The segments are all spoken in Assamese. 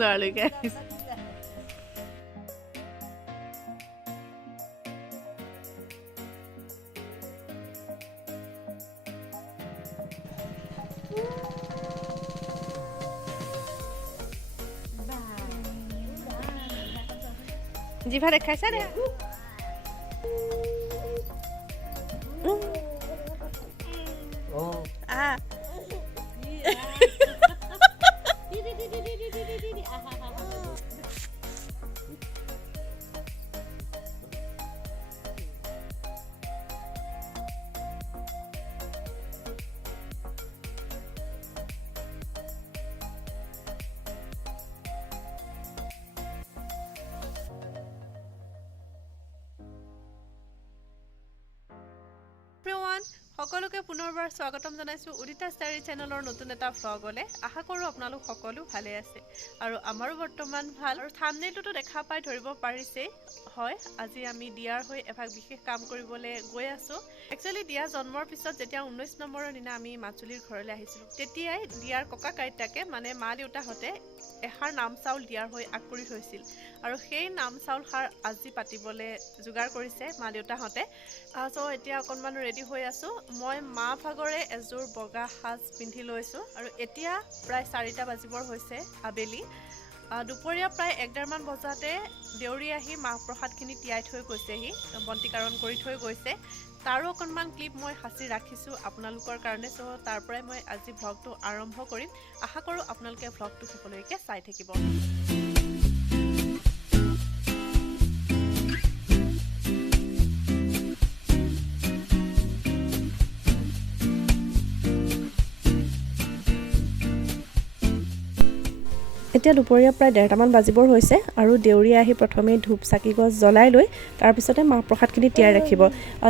Lali guys. জিভা দেখাইছা নে সকলোকে পুনৰবাৰ স্বাগতম জনাইছো উদিতা ষ্টাৰী চেনেলৰ নতুন এটা ভ্লগলে আশা কৰো আপোনালোক সকলো ভালে আছে আৰু আমাৰো বৰ্তমান ভাল আৰু থাম্বনেইলটো দেখা পাই ধৰিব পাৰিছে হয় আজি আমি দিয়াৰ হৈ এভাগ বিশেষ কাম কৰিবলৈ গৈ আছো একচুয়ালি দিয়া জন্মৰ পিছত যেতিয়া 19 নম্বৰৰ দিনা আমি মাজুলীৰ ঘৰলৈ আহিছিলো তেতিয়াই দিয়াৰ ককা কাইতাকে মানে মা দেউতাহঁতে এহাৰ নাম চাউল দিয়াৰ হৈ আকৰি হৈছিল আৰু সেই নাম চাউল খাৰ আজি পাতিবলৈ যোগাৰ কৰিছে মা দেউতাহঁতে সো এতিয়া অকনমান ৰেডি হৈ আছো মই মা ভাগৰে এজোৰ বগা সাজ পিন্ধি লৈছো আৰু এতিয়া প্ৰায় 4টা বাজিবৰ হৈছে আবেলি দুপৰীয়া প্ৰায় 1:30 মান বজাতে দেউৰী আহি মাহ প্ৰসাদখিনি তিয়াই থৈ গৈছেহি বন্তিকাৰণ কৰি থৈ গৈছে তাৰো অকনমান ক্লিপ মই সাঁচি ৰাখিছো আপোনালোকৰ কাৰণে সো তাৰ পৰাই মই আজি ভ্লগটো আৰম্ভ কৰিম আশা কৰো আপোনালোকে ভ্লগটো শেষলৈকে চাই থাকিব এতিয়া দুপৰীয়া প্ৰায় 1:30 মান বাজিবৰ হৈছে আৰু দেউৰী আহি প্ৰথমে ধূপ চাকি গছ জ্বলাই লৈ তাৰ পিছতে মাহ প্ৰসাদখিনি তিয়াই ৰাখিব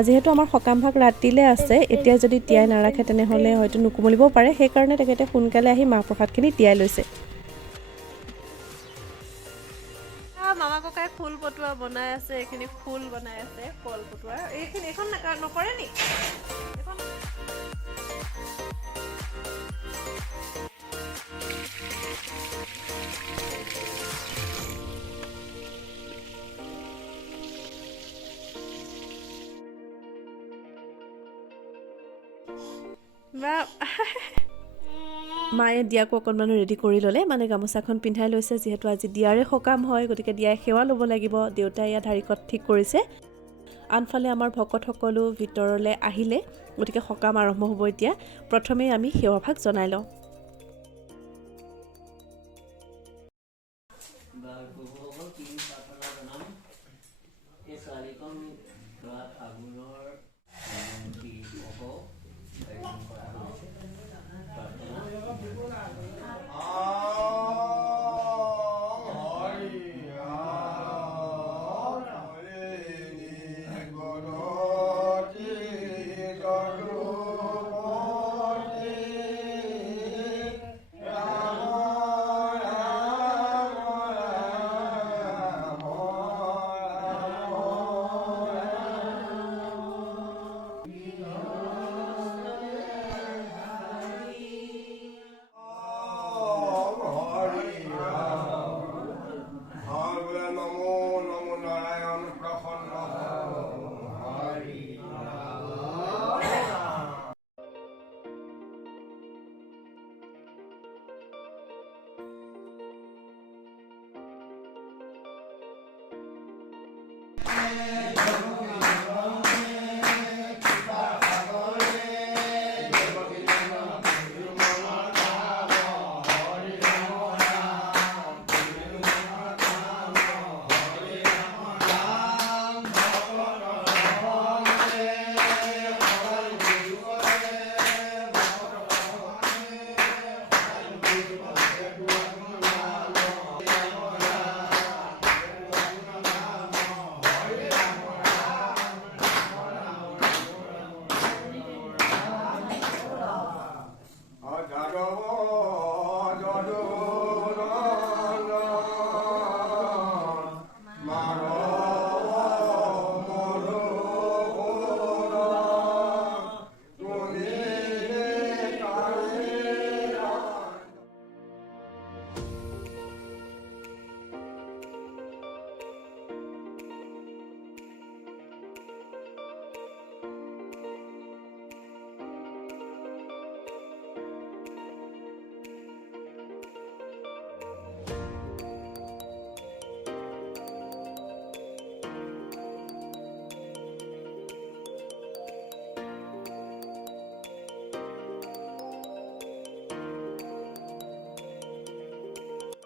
যেহেতু আমাৰ সকাম ভাগ ৰাতিলে আছে এতিয়া যদি তিয়াই নাৰাখে তেনেহলে হয়তো নুকুমলিব পাৰে সেই কাৰণে তেখেতে সোনকালে আহি মাহ প্ৰসাদখিনি তিয়াই লৈছে মামা ককাই ফুল পটুৱা বনাই আছে এখিনি ফুল বনাই আছে ফল পটুৱা এইখিনি এখন নকৰে নি এখন মায়ে দিয়াকো অকণমান ৰেডি কৰি ল'লে মানে গামোচাখন পিন্ধাই লৈছে যিহেতু আজি দিয়াৰে সকাম হয় গতিকে দিয়াই সেৱা ল'ব লাগিব দেউতাই ইয়াত ধাৰিকত ঠিক কৰিছে আনফালে আমাৰ ভকতসকলো ভিতৰলৈ আহিলে গতিকে সকাম আৰম্ভ হ'ব এতিয়া প্ৰথমে আমি সেৱা ভাগ জনাই লওঁ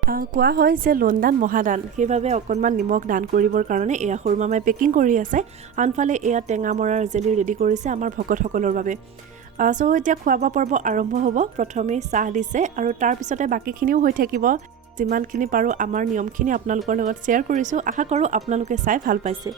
কোৱা হয় যে লোনদান মহাদান, সেইবাবে অকণমান নিমখ দান কৰিবৰ কাৰণে এয়া সৰু মামাই পেকিং কৰি আছে। আনফালে এয়া টেঙা মৰাৰ জেলি ৰেডি কৰিছে আমাৰ ভকতসকলৰ বাবে। চ' এতিয়া খোৱা বোৱা পৰ্ব আৰম্ভ হ'ব। প্ৰথমে চাহ দিছে আৰু তাৰপিছতে বাকীখিনিও হৈ থাকিব। যিমানখিনি পাৰোঁ আমাৰ নিয়মখিনি আপোনালোকৰ লগত শ্বেয়াৰ কৰিছোঁ। আশা কৰোঁ আপোনালোকে চাই ভাল পাইছে।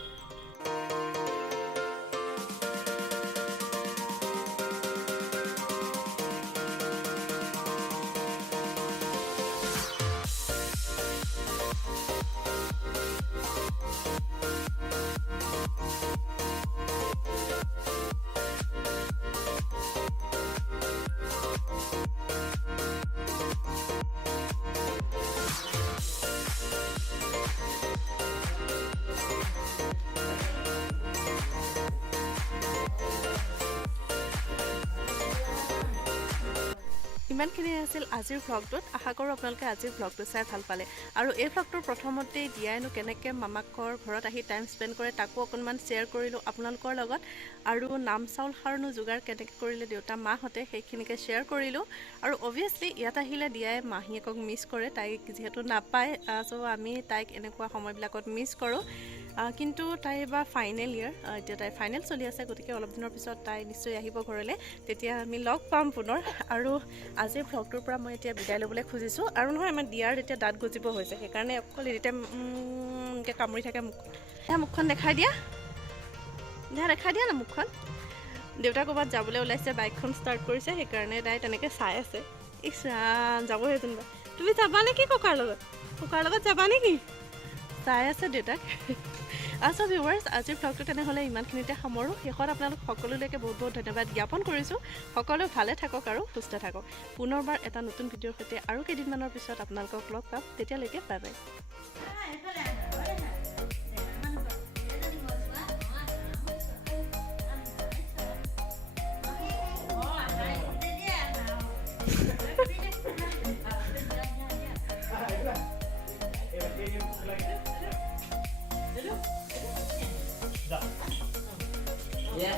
ইমানখিনি আছিল আজিৰ ভ্লগটোত। আশা কৰোঁ আপোনালোকে আজিৰ ভ্লগটো চাই ভাল পালে। আৰু এই ভ্লগটোৰ প্ৰথমতেই দিয়াইনো কেনেকৈ মামাকৰ ঘৰত আহি টাইম স্পেণ্ড কৰে তাকো অকণমান শ্বেয়াৰ কৰিলোঁ আপোনালোকৰ লগত। আৰু নাম চাউল সাৰনো যোগাৰ কেনেকৈ কৰিলে দেউতা মাহঁতে সেইখিনিকে শ্বেয়াৰ কৰিলোঁ। আৰু অভিয়াছলি ইয়াত আহিলে দিয়াই মাহীয়েকক মিছ কৰে, তাইক যিহেতু নাপায়। চ' আমি তাইক এনেকুৱা সময়বিলাকত মিছ কৰোঁ। কিন্তু তাই এবাৰ ফাইনেল ইয়েৰ, এতিয়া তাই ফাইনেল চলি আছে, গতিকে অলপ দিনৰ পিছত তাই নিশ্চয় আহিব ঘৰলৈ, তেতিয়া আমি লগ পাম পুনৰ। আৰু আজিৰ ভ্লগটোৰ পৰা মই এতিয়া বিদায় ল'বলৈ খুজিছোঁ। আৰু নহয়, আমাৰ দিয়াৰ এতিয়া দাঁত গজিব হৈছে, সেইকাৰণে অকল এতিয়া এনেকৈ কামুৰি থাকে মুখখন দেখাই দিয়া না মুখখন। দেউতা ক'ৰবাত যাবলৈ ওলাইছে, বাইকখন ষ্টাৰ্ট কৰিছে, সেইকাৰণে তাই তেনেকৈ চাই আছে। ইছ ৰাম, যাবহে যেনিবা। তুমি যাবা নেকি ককাৰ লগত যাবা নেকি? চাই আছে দেউতাক। আচ্ছা ভিউৱাৰ্ছ, আজিৰ ভ্লগটো তেনেহ'লে ইমানখিনিতে সামৰোঁ। শেষত আপোনালোক সকলোলৈকে বহুত বহুত ধন্যবাদ জ্ঞাপন কৰিছোঁ। সকলো ভালে থাকক আৰু সুস্থ থাকক। পুনৰবাৰ এটা নতুন ভিডিঅ'ৰ সৈতে আৰু কেইদিনমানৰ পিছত আপোনালোকক লগ পাম। তেতিয়ালৈকে বাই বাই। Ya.